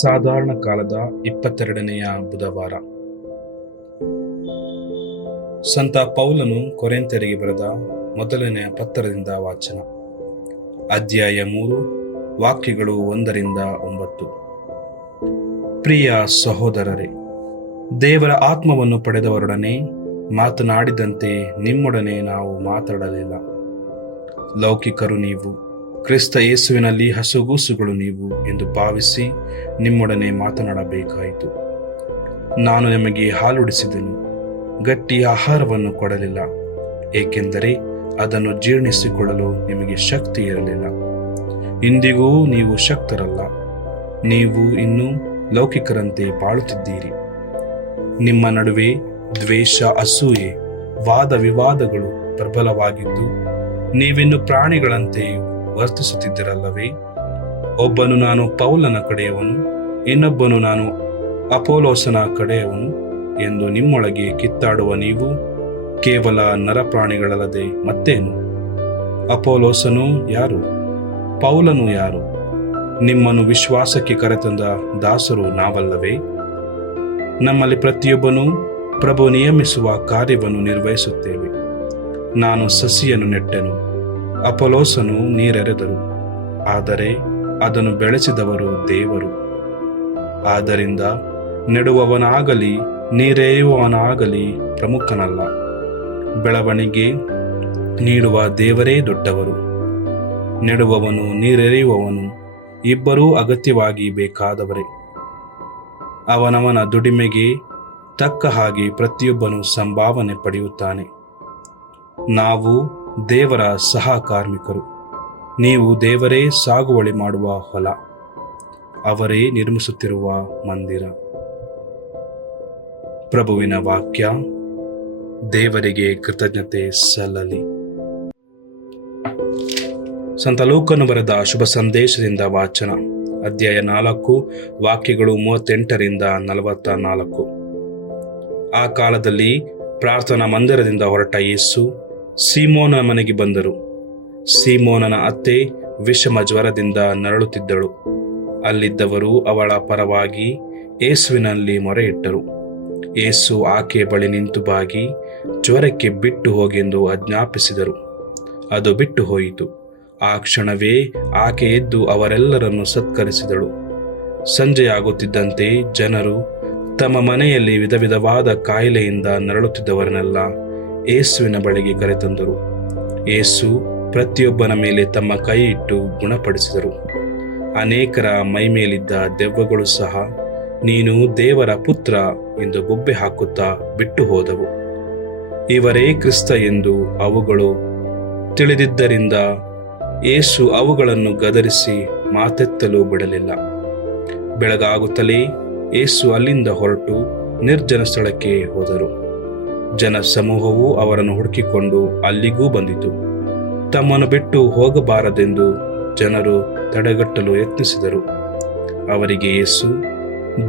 ಸಾಧಾರಣ ಕಾಲದ ಇಪ್ಪತ್ತೆರಡನೆಯ ಬುಧವಾರ. ಸಂತ ಪೌಲನು ಕೊರೆಂತೆರಿಗೆ ಬರೆದ ಮೊದಲನೆಯ ಪತ್ರದಿಂದ ವಾಚನ. ಅಧ್ಯಾಯ ಮೂರು, ವಾಕ್ಯಗಳು ಒಂದರಿಂದ ಒಂಬತ್ತು. ಪ್ರಿಯ ಸಹೋದರರೇ, ದೇವರ ಆತ್ಮವನ್ನು ಪಡೆದವರೊಡನೆ ಮಾತನಾಡಿದಂತೆ ನಿಮ್ಮೊಡನೆ ನಾವು ಮಾತಾಡಲಿಲ್ಲ. ಲೌಕಿಕರು ನೀವು ಕ್ರಿಸ್ತ ಯೇಸುವಿನಲ್ಲಿ ಹಸುಗೂಸುಗಳು ನೀವು ಎಂದು ಭಾವಿಸಿ ನಿಮ್ಮೊಡನೆ ಮಾತನಾಡಬೇಕಾಯಿತು. ನಾನು ನಿಮಗೆ ಹಾಲುಡಿಸಿದೆನು, ಗಟ್ಟಿ ಆಹಾರವನ್ನು ಕೊಡಲಿಲ್ಲ, ಏಕೆಂದರೆ ಅದನ್ನು ಜೀರ್ಣಿಸಿಕೊಳ್ಳಲು ನಿಮಗೆ ಶಕ್ತಿ ಇರಲಿಲ್ಲ. ಇಂದಿಗೂ ನೀವು ಶಕ್ತರಲ್ಲ, ನೀವು ಇನ್ನೂ ಲೌಕಿಕರಂತೆ ಬಾಳುತ್ತಿದ್ದೀರಿ. ನಿಮ್ಮ ನಡುವೆ ದ್ವೇಷ, ಅಸೂಯೆ ವಾದ ವಿವಾದಗಳು ಪ್ರಬಲವಾಗಿದ್ದು, ನೀವಿನ್ನು ಪ್ರಾಣಿಗಳಂತೆ ವರ್ತಿಸುತ್ತಿದ್ದರಲ್ಲವೇ? ಒಬ್ಬನು ನಾನು ಪೌಲನ ಕಡೆಯವನು, ಇನ್ನೊಬ್ಬನು ನಾನು ಅಪೋಲೋಸನ ಕಡೆಯವನು ಎಂದು ನಿಮ್ಮೊಳಗೆ ಕಿತ್ತಾಡುವ ನೀವು ಕೇವಲ ನರಪ್ರಾಣಿಗಳಲ್ಲದೆ ಮತ್ತೇನು? ಅಪೋಲೋಸನು ಯಾರು? ಪೌಲನು ಯಾರು? ನಿಮ್ಮನ್ನು ವಿಶ್ವಾಸಕ್ಕೆ ಕರೆತಂದ ದಾಸರು ನಾವಲ್ಲವೇ? ನಮ್ಮಲ್ಲಿ ಪ್ರತಿಯೊಬ್ಬನೂ ಪ್ರಭು ನಿಯಮಿಸುವ ಕಾರ್ಯವನ್ನು ನಿರ್ವಹಿಸುತ್ತೇವೆ. ನಾನು ಸಸಿಯನ್ನು ನೆಟ್ಟೆನು. ಅಪಲೋಸನು ನೀರೆರೆದರು. ಆದರೆ ಅದನ್ನು ಬೆಳೆಸಿದವರು ದೇವರು. ಆದ್ದರಿಂದ ನೆಡುವವನಾಗಲಿ, ನೀರೆಯುವವನಾಗಲಿ ಪ್ರಮುಖನಲ್ಲ. ಬೆಳವಣಿಗೆ ನೀಡುವ ದೇವರೇ ದೊಡ್ಡವರು. ನೆಡುವವನು ನೀರೆರೆಯುವವನು ಇಬ್ಬರೂ ಅಗತ್ಯವಾಗಿ ಬೇಕಾದವರೇ. ಅವನವನ ದುಡಿಮೆಗೆ ತಕ್ಕ ಹಾಗೆ ಪ್ರತಿಯೊಬ್ಬನು ಸಂಭಾವನೆ ಪಡೆಯುತ್ತಾನೆ. ನಾವು ದೇವರ ಸಹಕಾರ್ಮಿಕರು. ನೀವು ದೇವರೇ ಸಾಗುವಳಿ ಮಾಡುವ ಹೊಲ. ಅವರೇ ನಿರ್ಮಿಸುತ್ತಿರುವ ಮಂದಿರ. ಪ್ರಭುವಿನ ವಾಕ್ಯ, ದೇವರಿಗೆ ಕೃತಜ್ಞತೆ ಸಲ್ಲಲಿ. ಸಂತ ಲೋಕನು ಬರೆದ ಶುಭ ಸಂದೇಶದಿಂದ ವಾಚನ. ಅಧ್ಯಾಯ ನಾಲ್ಕು, ವಾಕ್ಯಗಳು ಮೂವತ್ತೆಂಟರಿಂದ ನಲವತ್ತ ನಾಲ್ಕು ಆ ಕಾಲದಲ್ಲಿ ಪ್ರಾರ್ಥನಾ ಮಂದಿರದಿಂದ ಹೊರಟ ಯೇಸು ಸೀಮೋನ ಮನೆಗೆ ಬಂದರು. ಸೀಮೋನನ ಅತ್ತೆ ವಿಷಮ ಜ್ವರದಿಂದ ನರಳುತ್ತಿದ್ದಳು. ಅಲ್ಲಿದ್ದವರು ಅವಳ ಪರವಾಗಿ ಏಸುವಿನಲ್ಲಿ ಮೊರೆಯಿಟ್ಟರು. ಏಸು ಆಕೆಯ ಬಳಿ ನಿಂತು ಬಾಗಿ ಜ್ವರಕ್ಕೆ ಬಿಟ್ಟು ಹೋಗೆಂದು ಆಜ್ಞಾಪಿಸಿದರು. ಅದು ಬಿಟ್ಟು ಹೋಯಿತು. ಆ ಕ್ಷಣವೇ ಆಕೆ ಎದ್ದು ಅವರೆಲ್ಲರನ್ನು ಸತ್ಕರಿಸಿದಳು. ಸಂಜೆಯಾಗುತ್ತಿದ್ದಂತೆ ಜನರು ತಮ್ಮ ಮನೆಯಲ್ಲಿ ವಿಧ ವಿಧವಾದ ಕಾಯಿಲೆಯಿಂದ ನರಳುತ್ತಿದ್ದವರನ್ನೆಲ್ಲ ಏಸುವಿನ ಬಳಿಗೆ ಕರೆತಂದರು. ಏಸು ಪ್ರತಿಯೊಬ್ಬನ ಮೇಲೆ ತಮ್ಮ ಕೈ ಇಟ್ಟು ಗುಣಪಡಿಸಿದರು. ಅನೇಕರ ಮೈಮೇಲಿದ್ದ ದೆವ್ವಗಳು ಸಹ, ನೀನು ದೇವರ ಪುತ್ರ ಎಂದು ಬೊಬ್ಬೆ ಹಾಕುತ್ತಾ ಬಿಟ್ಟು ಹೋದವು ಇವರೇ ಕ್ರಿಸ್ತ ಎಂದು ಅವುಗಳು ತಿಳಿದಿದ್ದರಿಂದ ಏಸು ಅವುಗಳನ್ನು ಗದರಿಸಿ ಮಾತೆತ್ತಲು ಬಿಡಲಿಲ್ಲ. ಬೆಳಗಾಗುತ್ತಲೇ ಏಸು ಅಲ್ಲಿಂದ ಹೊರಟು ನಿರ್ಜನ ಸ್ಥಳಕ್ಕೆ ಹೋದರು. ಜನ ಸಮೂಹವು ಅವರನ್ನು ಹುಡುಕಿಕೊಂಡು ಅಲ್ಲಿಗೂ ಬಂದಿತು. ತಮ್ಮನ್ನು ಬಿಟ್ಟು ಹೋಗಬಾರದೆಂದು ಜನರು ತಡೆಗಟ್ಟಲು ಯತ್ನಿಸಿದರು. ಅವರಿಗೆ ಯೇಸು,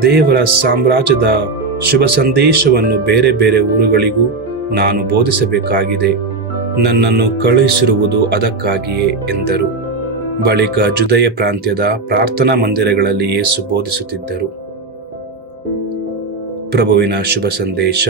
ದೇವರ ಸಾಮ್ರಾಜ್ಯದ ಶುಭ ಸಂದೇಶವನ್ನು ಬೇರೆ ಬೇರೆ ಊರುಗಳಿಗೂ ನಾನು ಬೋಧಿಸಬೇಕಾಗಿದೆ. ನನ್ನನ್ನು ಕಳುಹಿಸಿರುವುದು ಅದಕ್ಕಾಗಿಯೇ ಎಂದರು. ಬಳಿಕ ಜುದಯ ಪ್ರಾಂತ್ಯದ ಪ್ರಾರ್ಥನಾ ಮಂದಿರಗಳಲ್ಲಿ ಯೇಸು ಬೋಧಿಸುತ್ತಿದ್ದರು. ಪ್ರಭುವಿನ ಶುಭ ಸಂದೇಶ